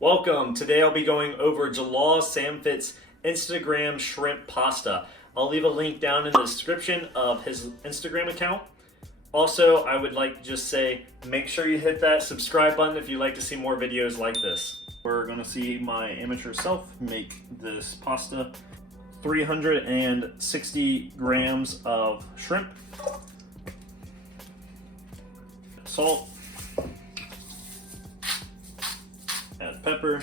Welcome. Today I'll be going over Jalal Samfit's Instagram shrimp pasta. I'll leave a link down in the description of his Instagram account. Also, I would like to just say, make sure you hit that subscribe button if you'd like to see more videos like this. We're going to see my amateur self make this pasta. 360 grams of shrimp, salt, add pepper,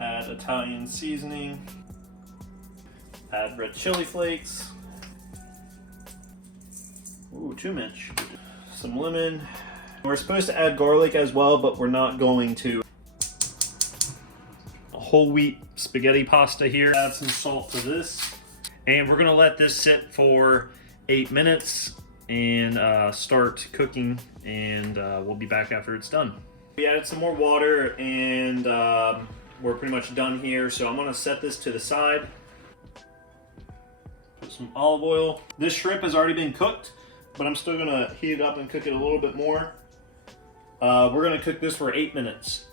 add Italian seasoning, add red chili flakes, ooh, too much, some lemon. We're supposed to add garlic as well, but we're not going to. A whole wheat spaghetti pasta here. Add some salt to this. And we're gonna let this sit for 8 minutes and start cooking, and we'll be back after it's done. We added some more water and we're pretty much done here. So I'm gonna set this to the side. Put some olive oil. This shrimp has already been cooked, but I'm still gonna heat it up and cook it a little bit more. We're gonna cook this for 8 minutes.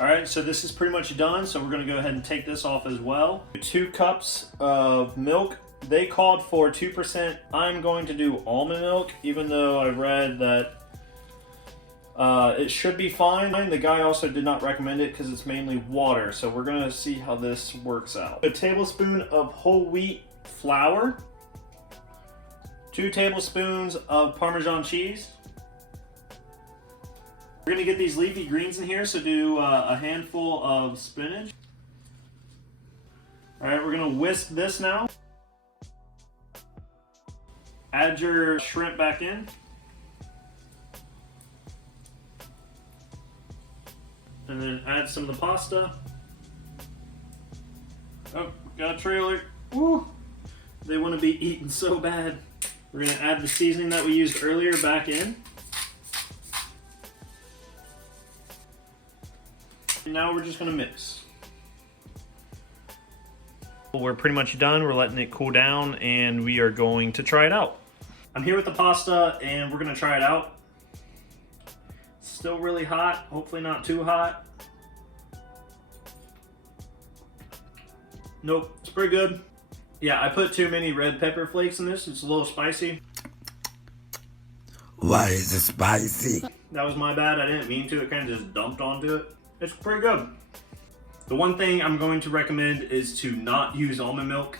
All right, so this is pretty much done. So we're gonna go ahead and take this off as well. 2 cups of milk. They called for 2%. I'm going to do almond milk, even though I read that it should be fine. The guy also did not recommend it because it's mainly water. So we're gonna see how this works out. A tablespoon of whole wheat flour. 2 tablespoons of Parmesan cheese. We're gonna get these leafy greens in here, so do a handful of spinach. All right, we're gonna whisk this now. Add your shrimp back in. And then add some of the pasta. Oh, got a trailer. Woo! They want to be eaten so bad. We're gonna add the seasoning that we used earlier back in. And now we're just gonna mix. We're pretty much done. We're letting it cool down and we are going to try it out. I'm here with the pasta and we're gonna try it out. Still really hot, hopefully not too hot. Nope, it's pretty good. Yeah, I put too many red pepper flakes in this. It's a little spicy. Why is it spicy? That was my bad. I didn't mean to. It kind of just dumped onto it. It's pretty good. The one thing I'm going to recommend is to not use almond milk.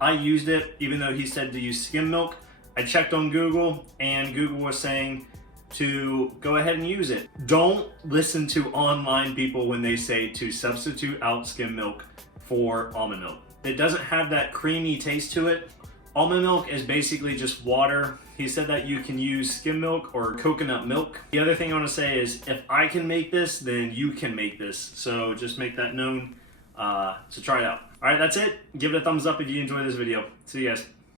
I used it even though he said to use skim milk. I checked on Google and Google was saying to go ahead and use it. Don't listen to online people when they say to substitute out skim milk for almond milk. It doesn't have that creamy taste to it. Almond milk is basically just water. He said that you can use skim milk or coconut milk. The other thing I want to say is if I can make this, then you can make this. So just make that known. So try it out. All right, that's it. Give it a thumbs up if you enjoyed this video. See you guys.